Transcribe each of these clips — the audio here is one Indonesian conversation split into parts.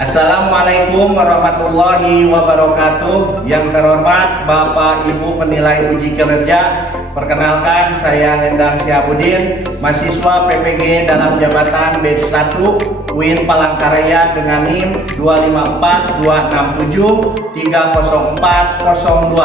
Assalamualaikum warahmatullahi wabarakatuh. Yang terhormat Bapak Ibu penilai uji kinerja, perkenalkan saya Hendang Syihabuddin, mahasiswa PPG dalam jabatan batch 1 UIN Palangkaraya dengan NIM 25426730402,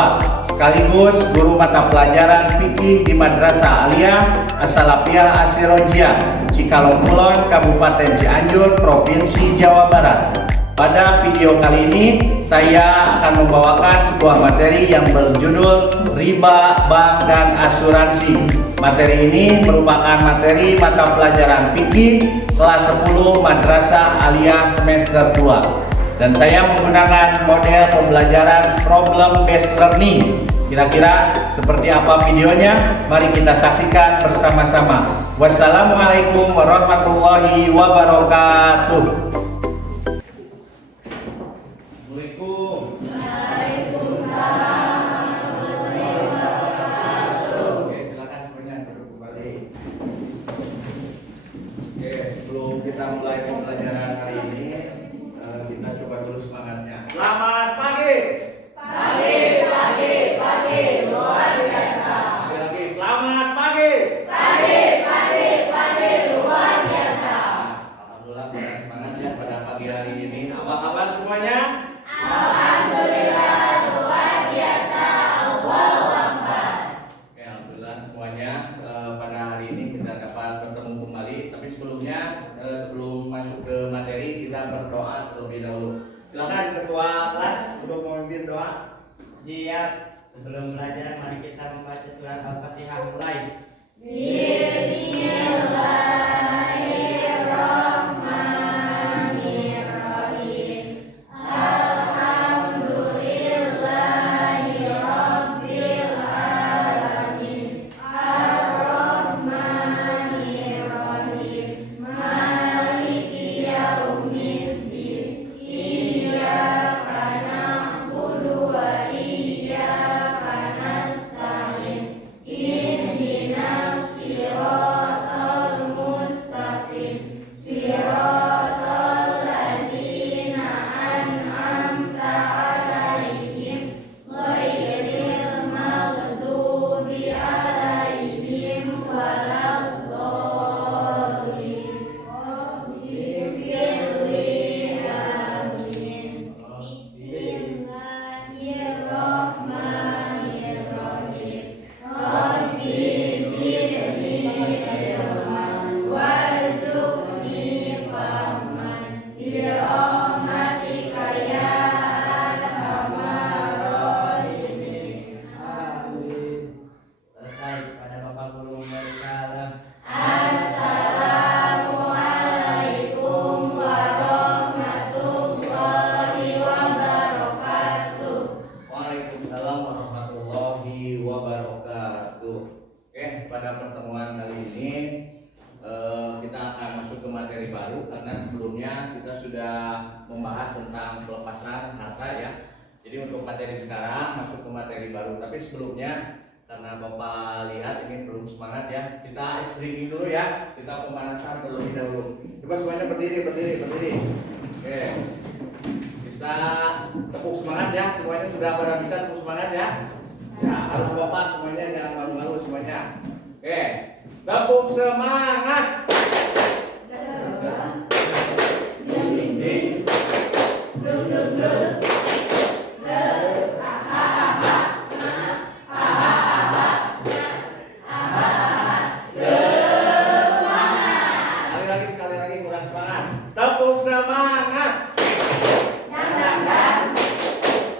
sekaligus guru mata pelajaran fikih di Madrasah Aliyah As-Salafiyah As-Sirojiyah, Cikalong Kulon, Kabupaten Cianjur, Provinsi Jawa Barat. Pada video kali ini saya akan membawakan sebuah materi yang berjudul riba, bank, dan asuransi. Materi ini merupakan materi mata pelajaran fikih kelas 10 Madrasah Aliyah semester 2. Dan saya menggunakan model pembelajaran problem based learning. Kira-kira seperti apa videonya? Mari kita saksikan bersama-sama. Wassalamualaikum warahmatullahi wabarakatuh. Kita mulai pembelajaran kali ini, kita coba dulu semangatnya. Selamat pagi. Pagi, luar biasa. Lagi, selamat pagi. Pagi, luar biasa. Alhamdulillah pada semangatnya pada pagi hari ini. Apa kabar semuanya? Alhamdulillah luar biasa. Allahu Akbar. Oke, alhamdulillah semuanya pada hari ini kita dapat bertemu kembali. Tapi sebelumnya sebelum masuk ke materi kita berdoa terlebih dahulu. Silakan ketua kelas untuk memimpin doa. Siap. Sebelum belajar mari kita membaca surat Al-Fatihah. Mulai. Bismillahirrahmanirrahim. Alhamdulillahirabbil alamin. Ar-Rahmanirrahim. Maliki yaumiddin. Iyyaka na'budu wa iyyaka nasta'in. Ihdinas siratal mustaqim. Siratal ladzina an'amta 'alaihim ghairil maghdubi 'alaihim waladdallin. Ighfirli amin. Bismillahirrahmanirrahim. Rabbi zidni ilman warzuqni fahman birahmatika ya arhamar rahimin. Amin. Selesai. Pada Bapak Guru bersalam. Assalamualaikum warahmatullahi wabarakatuh. Waalaikumsalam warahmatullahi wabarakatuh. Oke, pada pertemuan kali ini kita akan masuk ke materi baru karena sebelumnya kita sudah membahas tentang pelepasan harta ya. Jadi untuk materi sekarang masuk ke materi baru. Tapi sebelumnya karena Bapak lihat ini belum semangat ya, kita ice breaking dulu ya. Kita pemanasan terlebih dahulu. Coba semuanya berdiri. Oke. Kita tepuk semangat ya. Semuanya sudah pada bisa tepuk semangat ya. Ya, harus kompak semuanya, jangan malu-malu semuanya. Oke. Tepuk semangat. Ding. Dung. Sekali lagi kurang semangat. Tepuk semangat. Dang.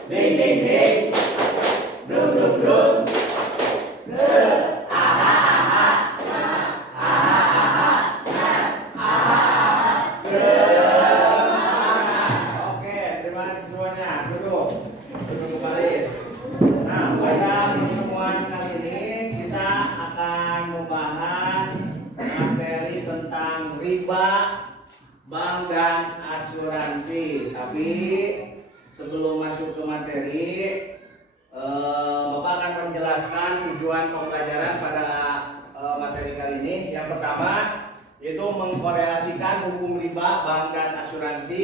Ding. Dung. Oke, terima kasih semuanya. Duduk kembali. Nah, pada pertemuan kali ini kita akan membahas materi tentang riba, bank, dan asuransi. Tapi sebelum masuk ke materi, Bapak akan menjelaskan tujuan pembelajaran pada materi kali ini. Yang pertama yaitu mengkorelasikan hukum riba, bank dan asuransi.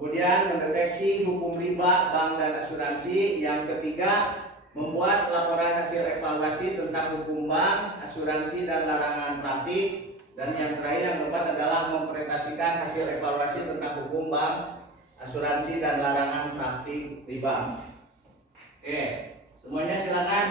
Kemudian mendeteksi hukum riba, bank dan asuransi. Yang ketiga, membuat laporan hasil evaluasi tentang hukum bank, asuransi dan larangan praktik. Dan yang terakhir yang keempat adalah mempresentasikan hasil evaluasi tentang hukum bank, asuransi dan larangan praktik riba. Oke, semuanya silakan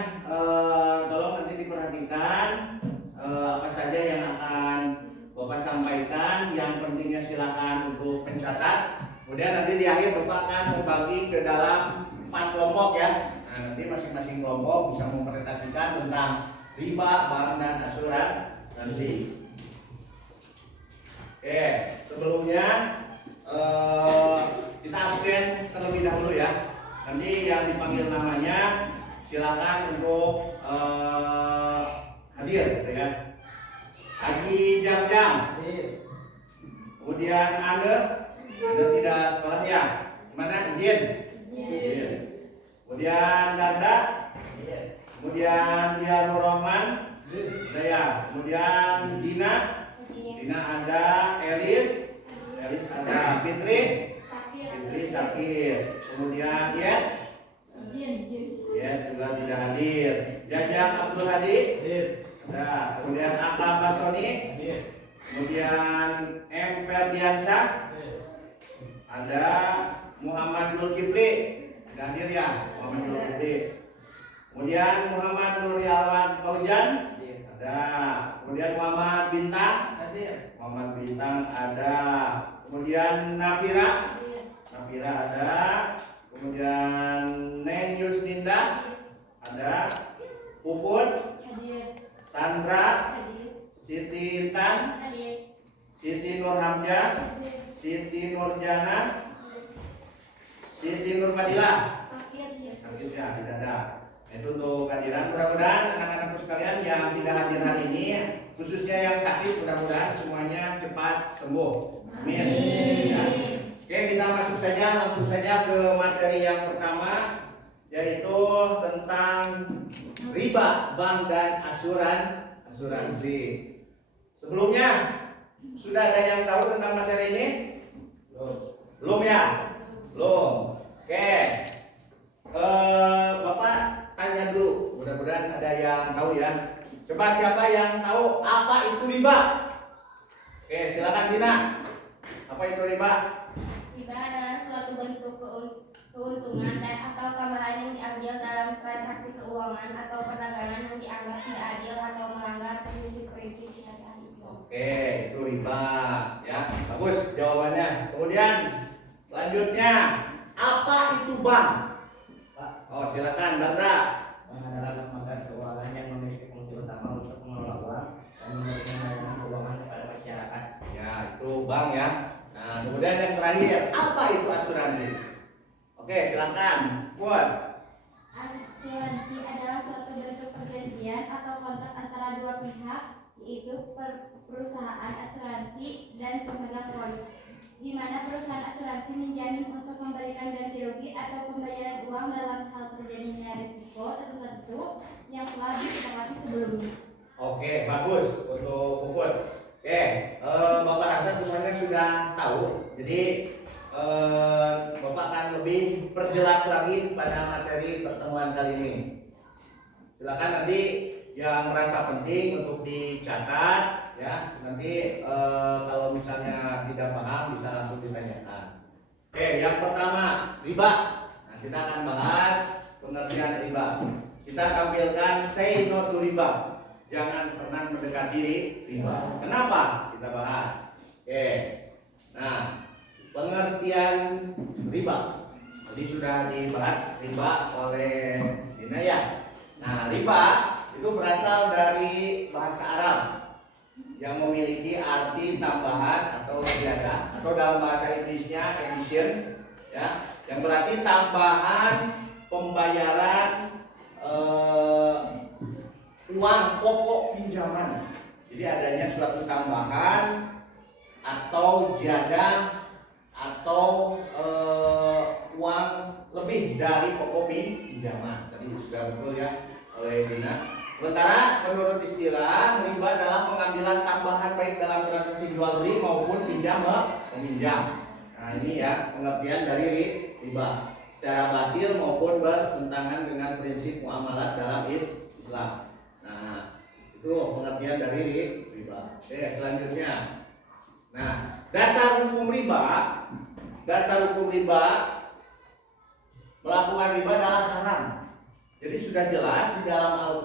tolong nanti diperhatikan apa saja yang akan Bapak sampaikan. Yang pentingnya silakan untuk mencatat. Kemudian nanti di akhir Bapak akan membagi ke dalam 4 kelompok ya. Nah, nanti masing-masing kelompok bisa mempresentasikan tentang riba, bank dan asuransi. Oke, sebelumnya kita absen terlebih dahulu ya. Nanti yang dipanggil namanya silakan untuk hadir ya. Haji Jam-Jam. Kemudian Anda tidak sekolahnya. Gimana? Izin? Izin. Kemudian Danda. Kemudian Diarul Rahman. Ya. Kemudian Dina. Dina ada. Elis ada. Fitri Sakir. Kemudian Yen juga tidak hadir. Jajang Abdul Hadi. Nah, kemudian Akam Basoni, kemudian M. Ferdiansyah, ada Muhammad Zulkifli, hadir ya, Muhammad Zulkifli. Kemudian Muhammad Nuryawan Paujan, ada. Kemudian Muhammad Bintang, ada. Kemudian Nafira ada. Kemudian Neng Yusninda, ada. Puput, Sandra, Siti Intan, Siti Nur Hamzah, Siti Nurjana, Siti Nurmadila. Sakit ya, tidak ada. Itu untuk kehadiran. Mudah-mudahan anak-anakku sekalian yang tidak hadir hari ini, khususnya yang sakit, mudah-mudahan semuanya cepat sembuh. Amin. Ya. Oke, kita langsung saja ke materi yang pertama, yaitu tentang riba, bank dan asuransi. Sebelumnya sudah ada yang tahu tentang materi ini? Belum ya? Belum. Oke. Bapak tanya dulu. Mudah-mudahan ada yang tahu ya. Coba siapa yang tahu apa itu riba? Oke, silakan Dina. Apa itu riba? Riba adalah suatu bentuk keuntungan dan atau tambahan yang diambil dalam transaksi keuangan atau perdagangan yang dianggap tidak adil atau melanggar prinsip-prinsip syariat Islam. Oke, itu riba ya. Bagus jawabannya. Kemudian selanjutnya, apa itu bank? Pak, Oh, silakan Danda. bank adalah lembaga keuangan yang memiliki fungsi utama untuk mengelola uang dan memberikan layanan keuangan kepada masyarakat. Ya, itu bank ya. Nah, kemudian yang terakhir, apa itu asuransi? Oke, silakan. Buat. Asuransi adalah suatu bentuk perjanjian atau kontrak antara dua pihak, yaitu perusahaan asuransi dan pemegang polis, di mana perusahaan asuransi menjamin untuk memberikan ganti rugi atau pembayaran uang dalam hal terjadinya risiko tertentu yang telah disepakati sebelumnya. Oke, bagus untuk Puput. Oke, Bapak rasa semuanya sudah tahu. Jadi Bapak akan lebih perjelas lagi pada materi pertemuan kali ini. Silakan nanti yang merasa penting untuk dicatat ya. Nanti kalau misalnya tidak paham bisa langsung ditanyakan. Oke, yang pertama riba. Nah, kita akan bahas pengertian riba. Kita tampilkan say no to riba. Jangan pernah mendekati riba. Kenapa? Kita bahas. Oke. Nah, pengertian riba. Tadi sudah dibahas riba oleh Dina ya. Nah, riba itu berasal dari bahasa Arab yang memiliki arti tambahan atau ziyadah, atau dalam bahasa Inggrisnya addition ya, yang berarti tambahan pembayaran uang pokok pinjaman. Jadi adanya suatu tambahan atau ziyadah atau uang lebih dari pokok pinjaman. Tadi sudah betul ya oleh Dina. Sementara menurut istilah riba adalah pengambilan tambahan baik dalam transaksi jual beli maupun pinjam meminjam. Nah, Nah ini ya pengertian dari riba, secara batil maupun bertentangan dengan prinsip muamalah dalam Islam. Nah itu pengertian dari riba. Oke, selanjutnya. Nah dasar hukum riba melakukan riba adalah haram. Jadi sudah jelas di dalam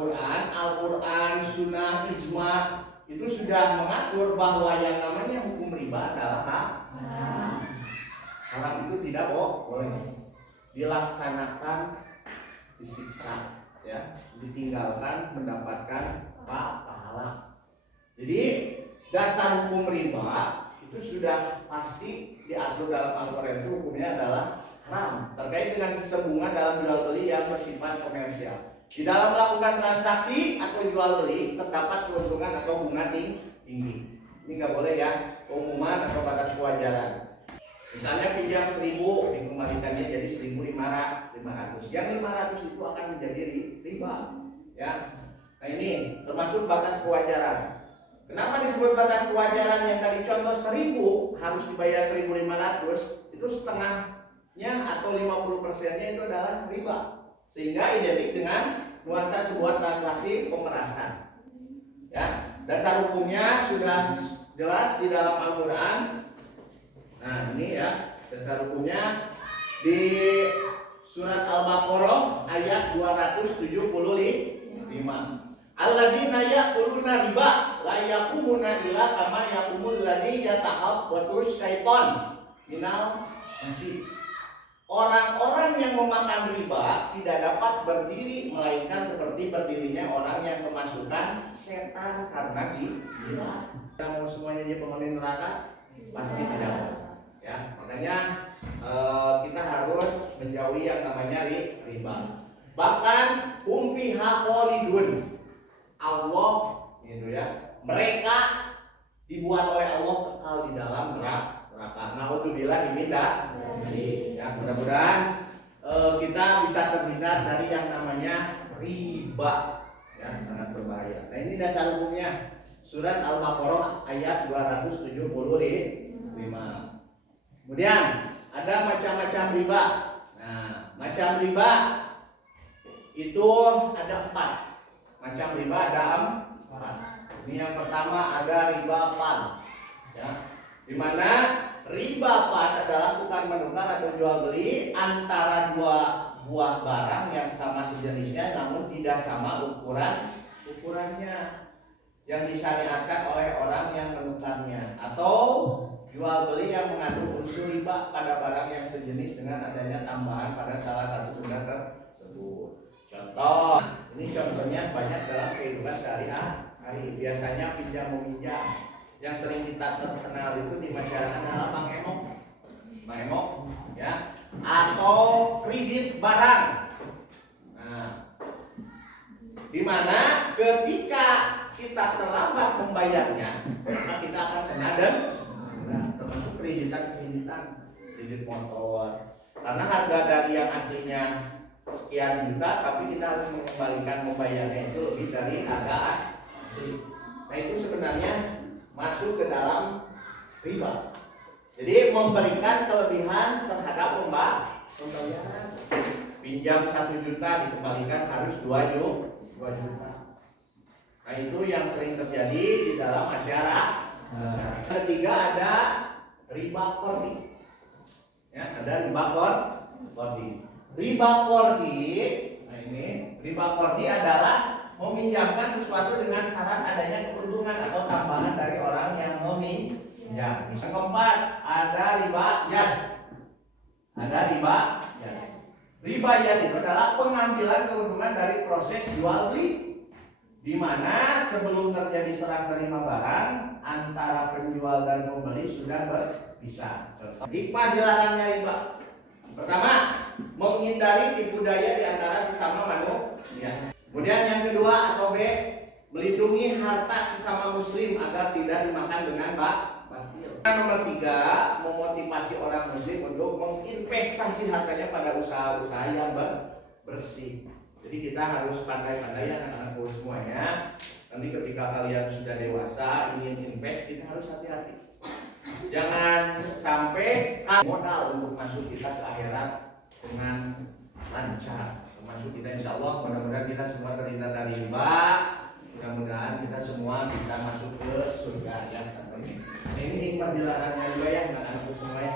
Al-Quran, Sunnah, Ijma itu sudah mengatur bahwa yang namanya hukum riba adalah haram. Haram itu tidak boleh dilaksanakan, disiksa, ya, ditinggalkan mendapatkan pahala. Jadi dasar hukum riba itu sudah pasti diatur dalam Al-Quran, itu hukumnya adalah haram terkait dengan sistem bunga dalam jual beli yang bersifat komersial. Di dalam melakukan transaksi atau jual beli terdapat keuntungan atau bunga tinggi. Ini nggak boleh ya, keumuman atau batas kewajaran. Misalnya pinjam 1.000 dikembalikannya jadi 1.500. Yang 500 itu akan menjadi riba, ya. Nah ini termasuk batas kewajaran. Kenapa disebut batas kewajaran? Yang tadi contoh 1.000 harus dibayar 1.500, itu setengahnya atau 50%-nya itu adalah riba, sehingga identik dengan nuansa sebuah transaksi pemerasan. Ya, dasar hukumnya sudah jelas di dalam Al-Quran. Nah ini ya dasar hukumnya di surat Al-Baqarah ayat 275. Alladzina ya'kuluna riba la yaqumuna illa kama yaqumul ladzi yatahabbatus syaiton minal nasi. Orang-orang yang memakan riba tidak dapat berdiri melainkan seperti berdirinya orang yang kemasukan setan karena riba. Mau semuanya jadi penghuni neraka? Pasti tidak. Ya, makanya kita harus menjauhi yang namanya riba. Bahkan hum fiha khalidun. Allah gitu ya. Mereka dibuat oleh Allah kekal di dalam neraka. Naudzubillah min dzalik. Ya, mudah-mudahan kita bisa terhindar dari yang namanya riba. Ya, sangat berbahaya. Nah, ini dasar hukumnya. Surat Al-Baqarah ayat 275. Kemudian ada macam-macam riba. Nah, macam riba itu ada 4. Macam riba ada 4. Ini yang pertama ada riba fad, ya, di mana riba fad adalah tukar menukar atau jual beli antara dua buah barang yang sama sejenisnya namun tidak sama ukurannya, yang disyariatkan oleh orang yang menukarnya, atau jual beli yang mengandung unsur riba pada barang yang sejenis dengan adanya tambahan pada salah satu benda tersebut. Contoh, ini contohnya banyak dalam kehidupan sehari-hari. Biasanya pinjam meminjam. Yang sering kita terkenal itu di masyarakat adalah Bang Emok, ya, atau kredit barang. Nah, di mana ketika kita terlambat membayarnya, maka kita akan kena denda, termasuk kredit motor. Karena harga dari yang aslinya sekian juta, tapi kita harus membayarnya itu lebih dari harga asli. Nah itu sebenarnya masuk ke dalam riba. Jadi memberikan kelebihan terhadap pembayaran. Pinjam 1 juta dikembalikan harus 2 juta. Nah itu yang sering terjadi di dalam masyarakat. Ketiga ada riba kordi. Ya, ada riba kordi. Riba kordi, nah ini riba kordi adalah meminjamkan sesuatu dengan syarat adanya keuntungan atau tambahan dari orang yang meminjam. Yang keempat ada riba yad. Riba yad itu adalah pengambilan keuntungan dari proses jual beli, di mana sebelum terjadi serah terima barang antara penjual dan pembeli sudah berpisah. Hikmah dilarangnya riba. Pertama, menghindari tipu daya di antara sesama manusia. Kemudian yang kedua atau B, melindungi harta sesama muslim agar tidak dimakan dengan batil. Nomor 3, memotivasi orang muslim untuk menginvestasi hartanya pada usaha-usaha yang bersih. Jadi kita harus pandai-pandai anak-anakku semuanya. Nanti ketika kalian sudah dewasa ingin invest, kita harus hati-hati. Jangan sampai modal untuk masuk kita ke akhirat dengan lancar. Masuk kita insya Allah, mudah-mudahan kita semua terhindar dari riba. Mudah-mudahan kita semua bisa masuk ke surga ya. Ini hikmah dilarangnya riba ya, anak-anakku semua ya.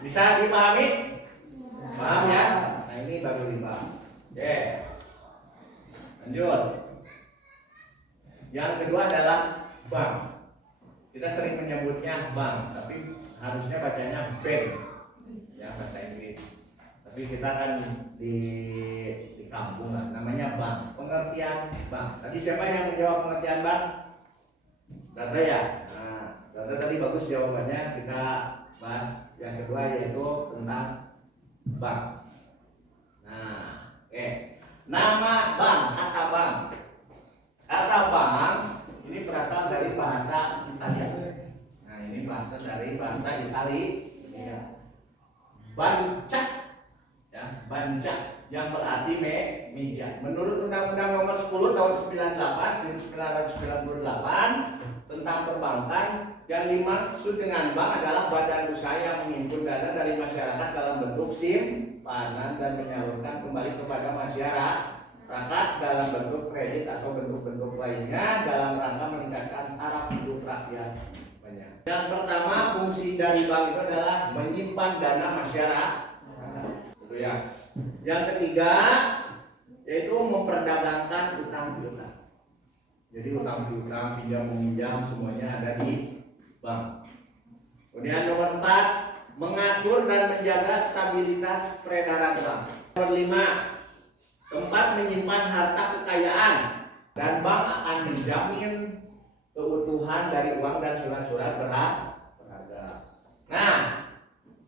Bisa dipahami? Paham ya? Nah ini baru riba. Oke. Lanjut. Yang kedua adalah bank. Kita sering menyebutnya bank, tapi harusnya bacanya bank ya, bahasa Inggris. Tapi kita kan di kampung lah, namanya bank. Pengertian bank. Tadi siapa yang menjawab pengertian bank? Dada ya. Nah, Dada tadi bagus jawabannya. Kita bahas yang kedua yaitu tentang bank. Nah, oke. Nama bank, kata bank. Kata bank ini berasal dari bahasa Italia. Nah, ini bahasa dari bahasa Itali. Ya. Banca, ya, banca yang berarti meja. Menurut Undang-Undang Nomor 10 Tahun 1998 tentang perbankan, yang dimaksud dengan bank adalah badan usaha yang menghimpun dana dari masyarakat dalam bentuk simpanan dan menyalurkan kembali kepada masyarakat dalam bentuk kredit atau bentuk-bentuk lainnya dalam rangka meningkatkan taraf hidup rakyat. Yang pertama, fungsi dari bank itu adalah menyimpan dana masyarakat. Itu ya. Yang ketiga yaitu memperdagangkan utang piutang. Jadi utang piutang, pinjam meminjam semuanya ada di bank. Kemudian nomor 4, mengatur dan menjaga stabilitas peredaran uang. Nomor 5, tempat menyimpan harta kekayaan dan bank akan menjamin keutuhan dari uang dan surat-surat berharga. Nah,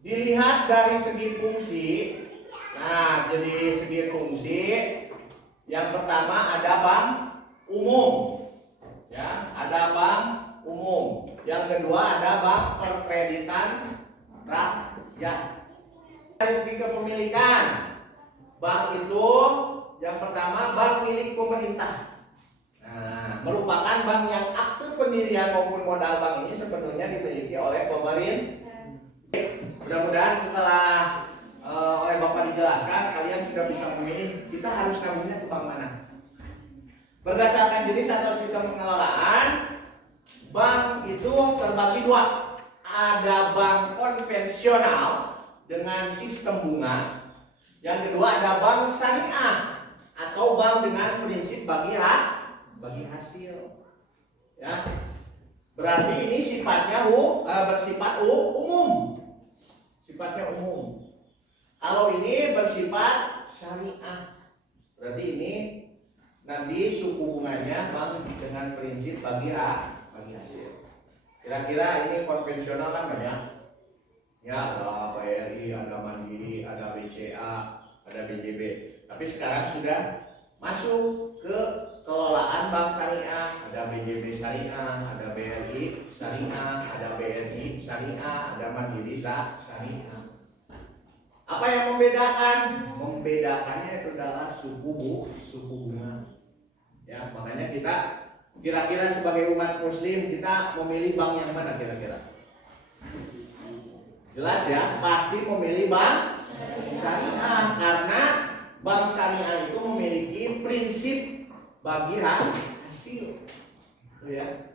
dilihat dari segi fungsi. Nah, jadi segi fungsi yang pertama ada bank umum. Ya, ada bank umum. Yang kedua ada bank perkreditan rakyat. Dari segi kepemilikan, bank itu yang pertama bank milik pemerintah. Nah, merupakan bank yang akte pendirian maupun modal bank ini sepenuhnya dimiliki oleh pemerintah. Mudah-mudahan setelah oleh Bapak dijelaskan, kalian sudah bisa memilih kita harus ngambilnya ke bank mana. Berdasarkan jenis atau sistem pengelolaan, bank itu terbagi dua. Ada bank konvensional dengan sistem bunga. Yang kedua ada bank syariah atau bank dengan prinsip bagi hasil. Ya. Berarti ini sifatnya bersifat umum. Sifatnya umum. Kalau ini bersifat syariah, berarti ini nanti suku bunganya bank dengan prinsip bagi hasil. Kira-kira ini konvensional kan banyak. Ya, ada BRI, ada Mandiri, ada BCA, ada BJB. Tapi sekarang sudah masuk ke kelolaan bank syariah. Ada BJB syariah, ada BRI syariah, ada BRI syariah, ada Mandiri syariah. Apa yang membedakan? Membedakannya itu adalah suku bunga. Ya, makanya kita kira-kira sebagai umat muslim kita memilih bank yang mana kira-kira? Jelas ya, pasti memilih bank syariah karena bank syariah itu memiliki prinsip bagi hasil. Ya.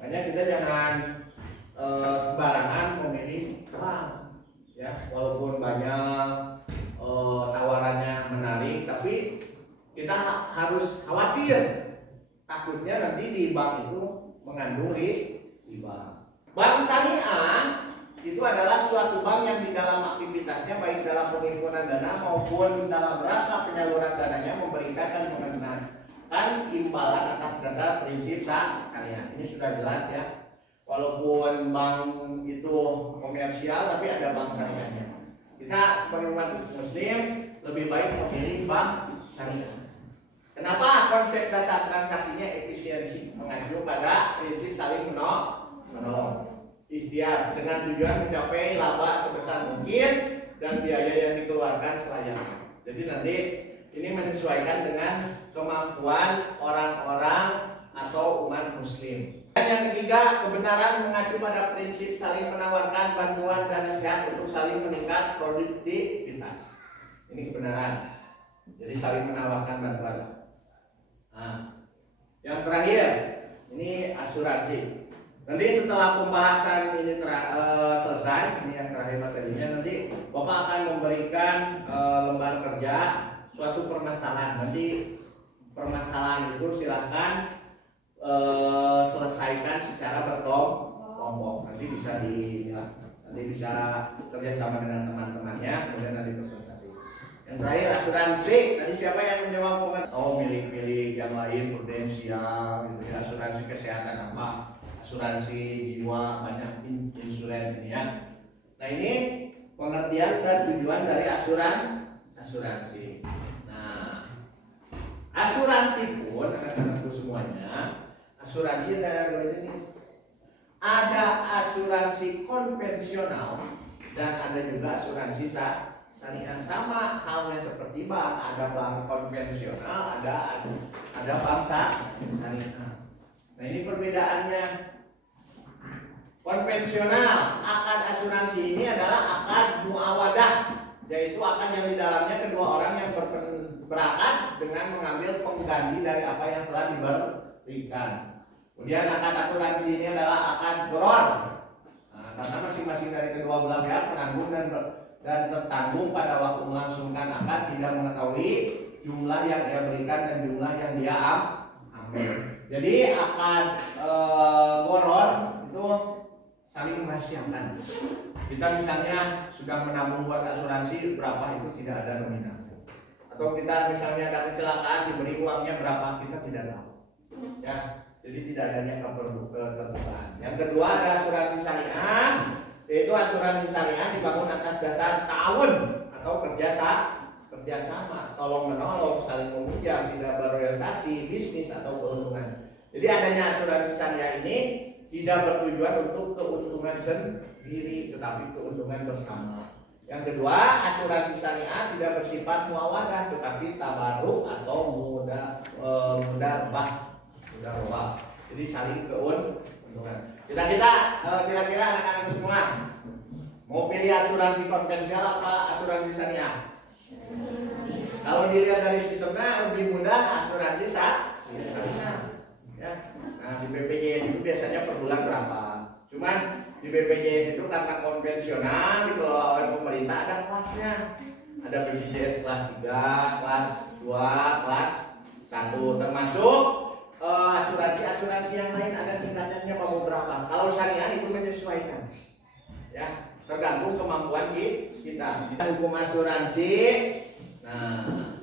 Makanya kita jangan sembarangan memilih bank. Ya, walaupun banyak tawarannya menarik, tapi kita harus khawatir takutnya nanti di bank itu mengandung riba. Bank syariah itu adalah suatu bank yang di dalam aktivitasnya baik dalam penghimpunan dana maupun dalam rangka penyaluran dananya memberikan dan mengenakan imbalan atas dasar prinsip syariah. Ini sudah jelas ya. Walaupun bank itu komersial tapi ada bank syariahnya. Kita sebagai umat muslim lebih baik memilih bank syariah. Kenapa? Konsep dasar transaksinya efisiensi, mengacu pada prinsip saling menolong. Ikhtiar dengan tujuan mencapai laba sebesar mungkin dan biaya yang dikeluarkan selayaknya. Jadi nanti ini menyesuaikan dengan kemampuan orang-orang atau umat muslim. Dan yang ketiga, kebenaran mengacu pada prinsip saling menawarkan bantuan dan nasihat untuk saling meningkat produktivitas. Ini kebenaran. Jadi saling menawarkan bantuan. Nah, yang terakhir, ini asuransi. Nanti setelah pembahasan ini selesai, ini yang terakhir materinya, nanti Bapak akan memberikan lembar kerja suatu permasalahan. Nanti permasalahan itu silahkan selesaikan secara berkelompok. Nanti bisa kerjasama dengan teman-temannya, kemudian nanti presentasi. Yang terakhir asuransi. Tadi siapa yang menjawab? Oh, milik-milik yang lain, prudensial, gitu ya. Asuransi kesehatan apa? Asuransi jiwa, banyak insuransi ini ya. Nah, ini pengertian dan tujuan dari asuransi. Nah, asuransi pun anak-anakku semuanya, asuransi ada dua jenis. Ada asuransi konvensional dan ada juga asuransi syariah. Sama halnya seperti bank, ada bank konvensional, ada bank syariah. Nah, ini perbedaannya. Konvensional akad asuransi ini adalah akad muawadah, yaitu akad yang di dalamnya kedua orang yang berakad dengan mengambil pengganti dari apa yang telah diberikan. Kemudian akad asuransi ini adalah akad goron. Nah, karena masing-masing dari kedua belah pihak penanggung dan tertanggung pada waktu melangsungkan akad tidak mengetahui jumlah yang ia berikan dan jumlah yang dia ambil. Jadi akad goron itu saling merahasiakan. Kita misalnya sudah menabung buat asuransi berapa, itu tidak ada nominal. Atau kita misalnya ada kecelakaan diberi uangnya berapa, kita tidak tahu. Ya, jadi tidak adanya keterbukaan. Yang kedua ada asuransi syariah, yaitu asuransi syariah dibangun atas dasar ta'awun atau kerjasama, tolong menolong, saling meminjam, tidak berorientasi bisnis atau keuntungan. Jadi adanya asuransi syariah ini tidak bertujuan untuk keuntungan sendiri, tetapi keuntungan bersama. Yang kedua, asuransi syariah tidak bersifat muawadah, tetapi tabaruk atau mudarbah. Jadi saling keuntungan. Kira-kira anak-anak semua mau pilih asuransi konvensional apa asuransi syariah? Kalau dilihat dari sistemnya lebih mudah asuransi syariah. Ya. Nah, di BPJS itu biasanya per bulan berapa? Cuman di BPJS itu karena konvensional dikelola oleh pemerintah, ada kelasnya. Ada BPJS kelas 3, kelas 2, kelas 1, termasuk asuransi yang lain ada tingkatannya mau berapa. Kalau syariah itu menyesuaikan. Ya, tergantung kemampuan kita. Hukum asuransi. Nah,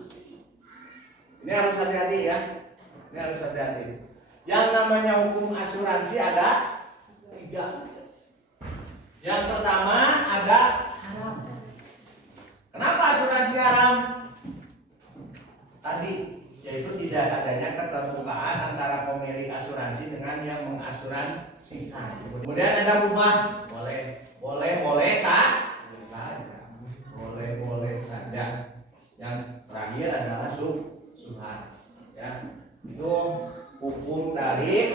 ini harus hati-hati ya. Ini harus hati-hati. Yang namanya hukum asuransi ada 3. Yang pertama ada haram. Kenapa asuransi haram? Tadi, yaitu tidak adanya keterbukaan antara pemilik asuransi dengan yang mengasuransikan. Kemudian ada mubah, boleh saja. Yang terakhir adalah subhat. Ya, itu hukum dari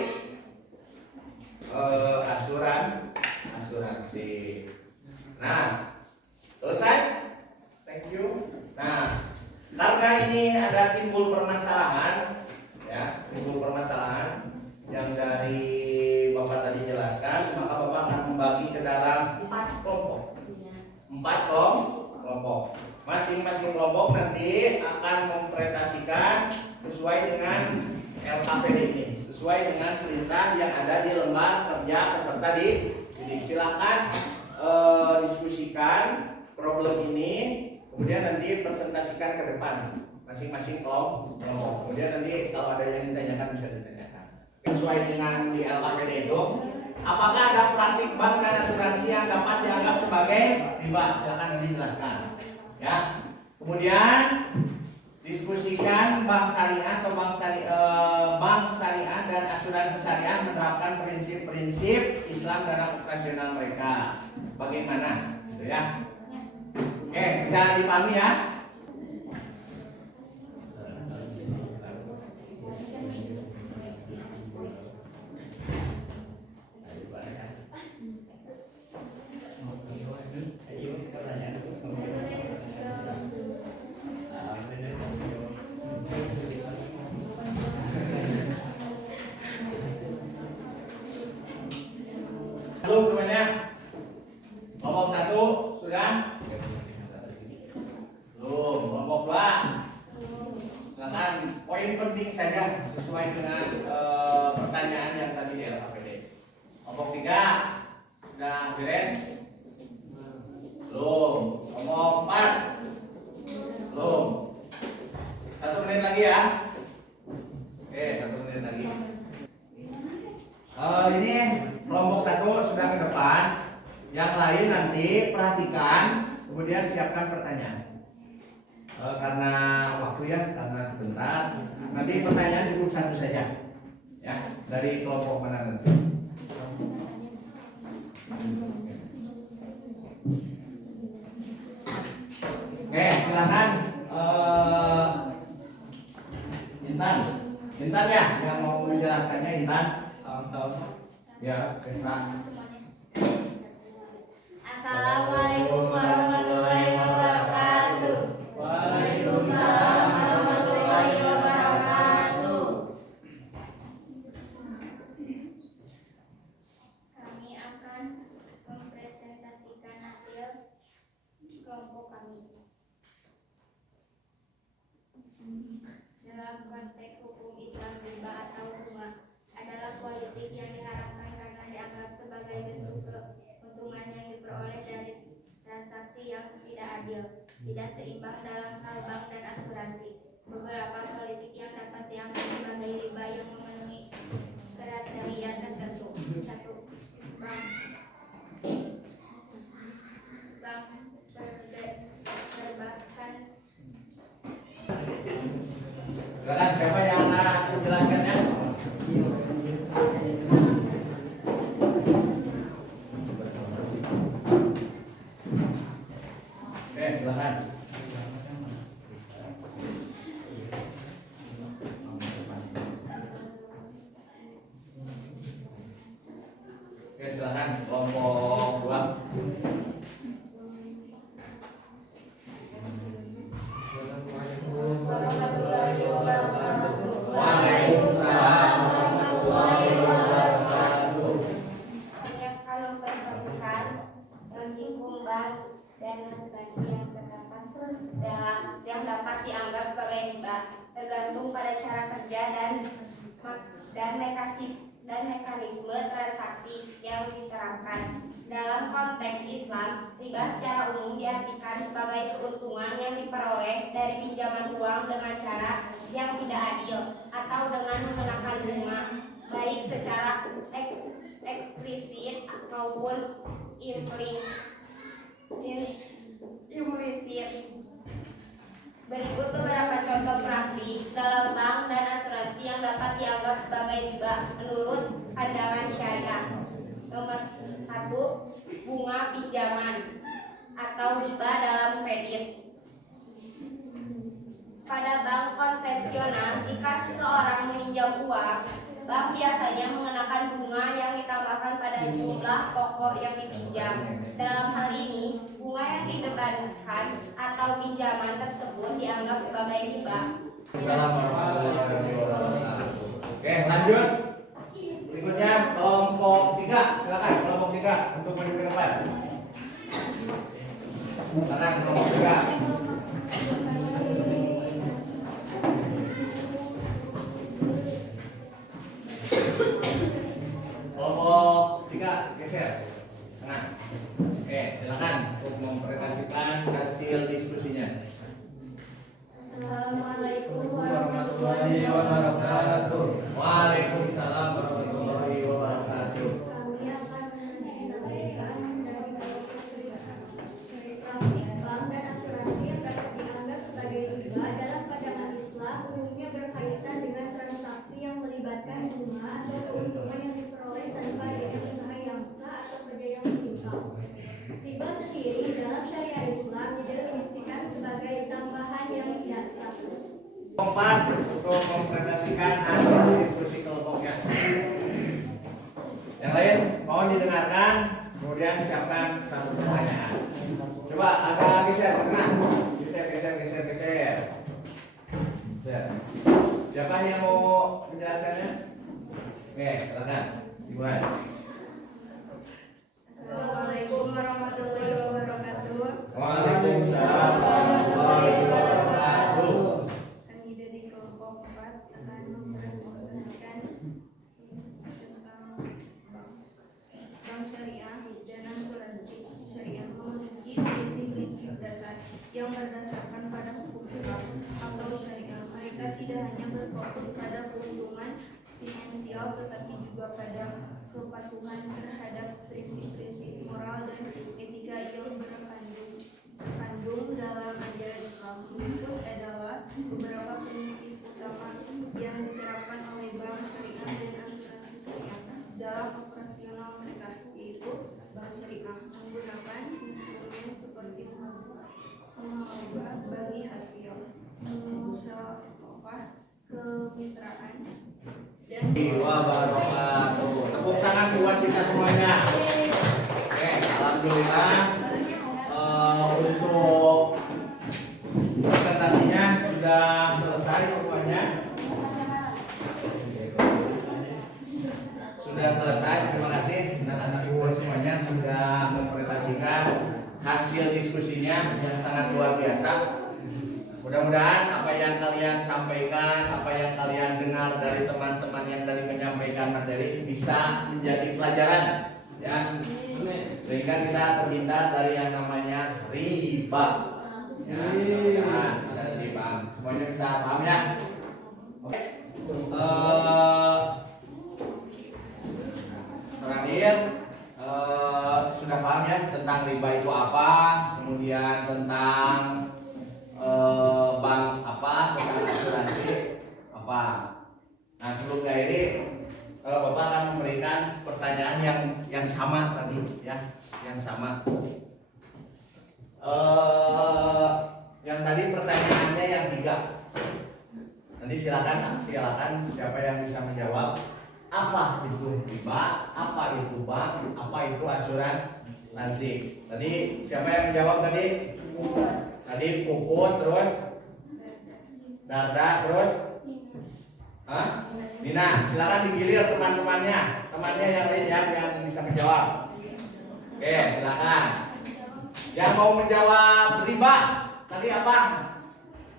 asuransi. Nah, selesai. Thank you. Nah, karena ini ada timbul permasalahan, ya, yang dari Bapak tadi jelaskan, maka Bapak akan membagi ke dalam 4 kelompok. 4 kelompok. Masing-masing kelompok nanti akan mempresentasikan sesuai dengan LKPD ini, sesuai dengan perintah yang ada di lembar kerja peserta didik. Silakan diskusikan problem ini, kemudian nanti presentasikan ke depan masing-masing kelompok. Kemudian nanti kalau ada yang ditanyakan bisa ditanyakan. Sesuai dengan di LKPD itu, apakah ada praktik bank dan asuransi yang dapat dianggap sebagai riba? Silakan nanti jelaskan. Ya. Kemudian diskusikan bank syariah atau bank syariah dan asuransi syariah menerapkan prinsip-prinsip Islam dalam operasional mereka. Bagaimana? Gitu ya. Oke, bisa dipahami ya? poin penting saja sesuai dengan pertanyaan yang tadi di LKPD. Kelompok 3 udah beres? Belum. Kelompok 4 belum. 1 menit lagi ya. Oke, 1 menit lagi. Ini kelompok 1 sudah ke depan. Yang lain nanti perhatikan, kemudian siapkan pertanyaan. Karena waktu ya, karena sebentar. Nanti pertanyaan di grup 1 saja. Ya, dari kelompok mana nanti? Oke, silakan. Intan ya, yang mau menjelaskannya Intan. Salam-salam. Ya, Kesa. Assalamualaikum warahmatullahi wabarakatuh. Waalaikumsalam warahmatullahi wabarakatuh. Kami akan mempresentasikan hasil kelompok kami. Dalam konteks hukum Islam, riba atau bunga adalah politik yang diharapkan karena dianggap sebagai bentuk keuntungan yang diperoleh dari transaksi yang tidak adil, tidak seimbang dalam hal bank dan asuransi. Beberapa politik yang dapat dianggap sebagai riba yang memenuhi kriteria tertentu. 1. Bank perbankan. Silakan, siapa yang akan menjelaskannya? Oke, silakan. Oke, silakan kelompok 2. Waalaikumsalam warahmatullahi wabarakatuh. Kami akan mempresentasikan risiko bank dan asuransi yang terdapat yang dapat dianggap sebagai riba, tergantung pada cara kerja dan mekanisme transaksi yang diterapkan. Dalam konteks Islam, riba secara umum diartikan sebagai keuntungan yang diperoleh dari pinjaman uang dengan cara yang tidak adil atau dengan menggunakan bunga, baik secara eksplisit maupun implisit. Berikut beberapa contoh praktik dalam bank dan asuransi yang dapat dianggap sebagai riba menurut pandangan syariah. Nomor 1, bunga pinjaman atau riba dalam kredit. Pada bank konvensional, jika seseorang meminjam uang, bank biasanya mengenakan bunga yang ditambahkan pada jumlah pokok yang dipinjam. Dalam hal ini, bunga yang dibebankan atau pinjaman tersebut dianggap sebagai riba. Oke, lanjut. Berikutnya kelompok 3. Silakan kelompok 3 untuk maju ke depan. Silakan kelompok 3. Kelompok 3 geser. Nah, oke, silakan untuk mempresentasikan hasil diskusinya. Assalamualaikum warahmatullahi wabarakatuh. Waalaikumsalam warahmatullahi wabarakatuh. Kami akan mempresentasikan dari bank dan asuransi yang dapat dianggap sebagai riba dalam pandangan Islam umumnya berkaitan dengan transaksi yang melibatkan bunga atau keuntungan yang diperoleh tanpa adanya usaha yang sah atau kerja yang menyimpang. Riba sendiri dalam syariat Islam didefinisikan sebagai tambahan yang tidak sah. Kelompok 4 untuk mempresentasikan hasil diskusi kelompoknya. Yang lain mohon didengarkan, kemudian siapkan satu pertanyaan. Coba agak geser ke tengah. Geser. Siapa yang mau menjelaskannya? Oke, silakan. Dimulai. Assalamualaikum warahmatullahi wabarakatuh. Waalaikumsalam warahmatullahi wabarakatuh. Kami dari kelompok 4 berdasarkan pada hukum Islam atau syariah. Mereka tidak hanya berfokus pada keuntungan finansial, tetapi juga pada kepatuhan terhadap prinsip-prinsip moral dan etika yang berkandung dalam ajaran Islam. Berikut adalah beberapa prinsip utama yang diterapkan oleh bank syariah dan asuransi syariah dalam operasional mereka, yaitu bank syariah menggunakan instrumen seperti muhasabah bagi hasil, musyawarah, kemitraan, dan Wabarakatuh. Tepuk tangan buat kita semuanya. Oke, alhamdulillah. Untuk presentasinya sudah selesai semuanya. Sudah selesai. Terima kasih anak-anak semuanya sudah mempresentasikan hasil diskusinya yang sangat luar biasa. Mudah-mudahan apa yang kalian sampaikan, apa yang kalian dengar dari teman-teman yang tadi menyampaikan materi bisa menjadi pelajaran, ya, sehingga kita terhindar dari yang namanya riba. Ya, mudah-mudahan bisa dipaham. Semuanya bisa paham ya? Oke. Terakhir, sudah paham ya tentang riba itu apa, kemudian tentang bank apa, tentang asuransi apa. Nah, sebelum ini kalau Bapak akan memberikan pertanyaan yang sama tadi ya, yang sama. Yang tadi pertanyaannya yang 3. Nanti silakan siapa yang bisa menjawab. Apa itu riba? Apa itu bank? Apa itu asuransi? Tadi siapa yang menjawab tadi? Tadi Puput, terus Darda, terus Dina. Silakan digilir temannya yang lain yang bisa menjawab. Oke, silakan. Yang mau menjawab riba tadi apa?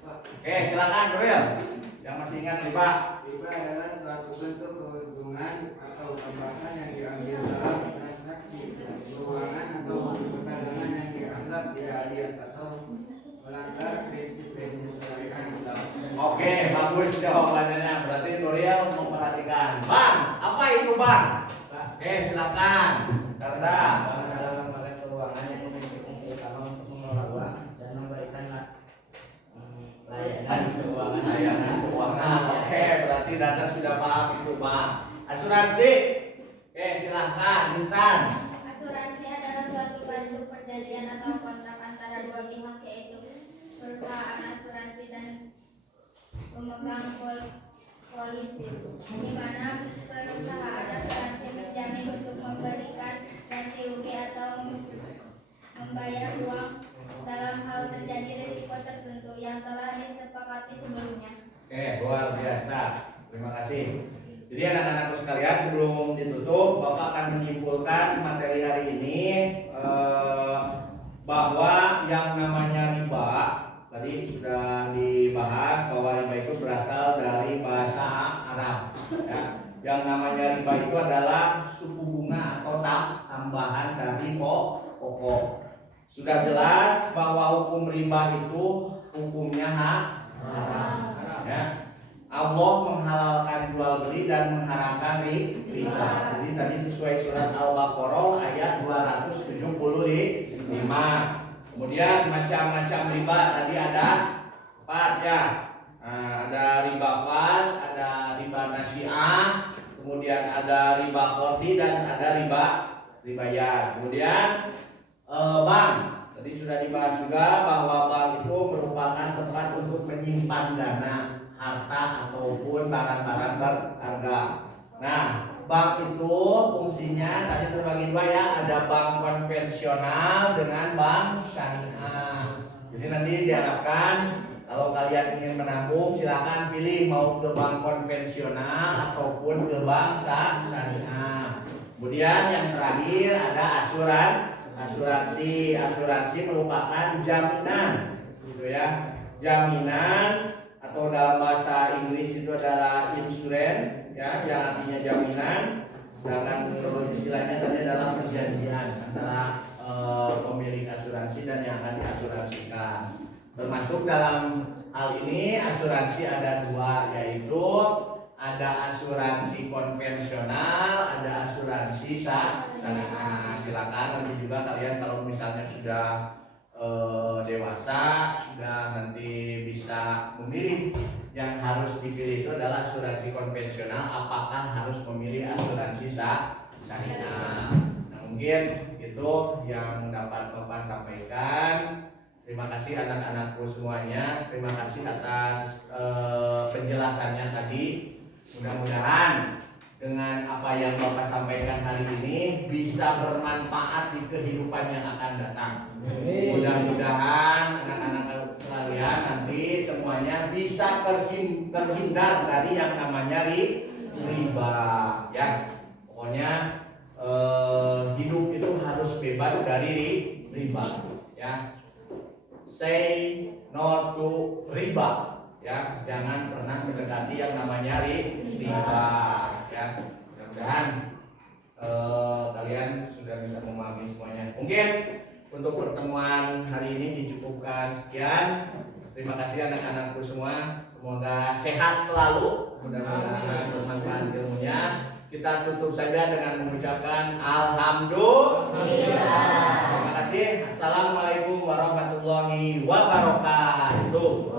Oke, silakan Nuril. Yang masih ingat riba? Riba adalah suatu bentuk keuntungan atau tambahan yang diambil dalam transaksi keuangan atau perdagangan yang dianggap tidak adil atau melanggar prinsip-prinsip syariat Islam. Oke, bagus jawabannya. Berarti Nuril memperhatikan. Bang, apa itu bang? Oke, silakan. Darda. Bank adalah lembaga keuangan yang memiliki fungsi utama untuk mengelola uang dan memberikan layanan keuangan. Oke, berarti Darda sudah paham itu bang. Asuransi. Oke, silakan Intan. Asuransi adalah suatu bentuk perjanjian atau kontrak antara dua pihak, yaitu perusahaan asuransi dan pemegang polisi, di mana perusahaan asuransi menjamin untuk memberikan ganti rugi atau membayar uang dalam hal terjadi risiko tertentu yang telah disepakati sebelumnya. Oke, luar biasa. Terima kasih. Jadi anak-anakku sekalian, sebelum ditutup, Bapak akan menyimpulkan materi hari ini bahwa yang namanya riba tadi sudah dibahas bahwa riba itu berasal dari bahasa Arab. Ya. Yang namanya riba itu adalah suku bunga atau tambahan dari pokok. Sudah jelas bahwa hukum riba itu hukumnya haram. Ya. Allah menghalalkan jual beli dan mengharamkan riba. Jadi tadi sesuai surat Al-Baqarah ayat 275. Kemudian macam-macam riba tadi ada 4 ya. Ada riba fad, ada riba nasi'ah, kemudian ada riba qardhi dan ada riba ya. Kemudian bank tadi sudah dibahas juga bahwa bank itu merupakan tempat untuk menyimpan dana, harta ataupun barang-barang berharga. Nah, bank itu fungsinya tadi terbagi 2 ya, ada bank konvensional dengan bank syariah. Jadi nanti diharapkan kalau kalian ingin menabung silakan pilih mau ke bank konvensional ataupun ke bank syariah. Kemudian yang terakhir ada asuransi. Asuransi merupakan jaminan, gitu ya. Jaminan atau dalam bahasa Inggris itu adalah insurance, ya, yang artinya jaminan. Sedangkan menurut istilahnya tadi adalah perjanjian antara pemilik asuransi dan yang akan diasuransikan. Termasuk dalam hal ini asuransi ada dua, yaitu ada asuransi konvensional, ada asuransi syariah. Silakan nanti juga kalian kalau misalnya sudah dewasa, sudah nanti bisa memilih. Yang harus dipilih itu adalah asuransi konvensional, apakah harus memilih asuransi syariah. Nah, mungkin itu yang dapat Bapak sampaikan. Terima kasih anak-anakku semuanya. Terima kasih atas penjelasannya tadi. Mudah-mudahan dengan apa yang Bapak sampaikan hari ini bisa bermanfaat di kehidupan yang akan datang. Mudah-mudahan anak-anak sekalian nanti semuanya bisa terhindar dari yang namanya riba, ya. Pokoknya hidup itu harus bebas dari riba, ya. Say no to riba, ya. Jangan pernah mendekati yang namanya riba, ya. Mudah-mudahan kalian sudah bisa memahami semuanya. Mungkin untuk pertemuan hari ini dicukupkan sekian. Terima kasih anak-anakku semua. Semoga sehat selalu. Mudah-mudahan bermanfaat ilmunya. Kita tutup saja dengan mengucapkan alhamdulillah. Terima kasih. Assalamualaikum warahmatullahi wabarakatuh.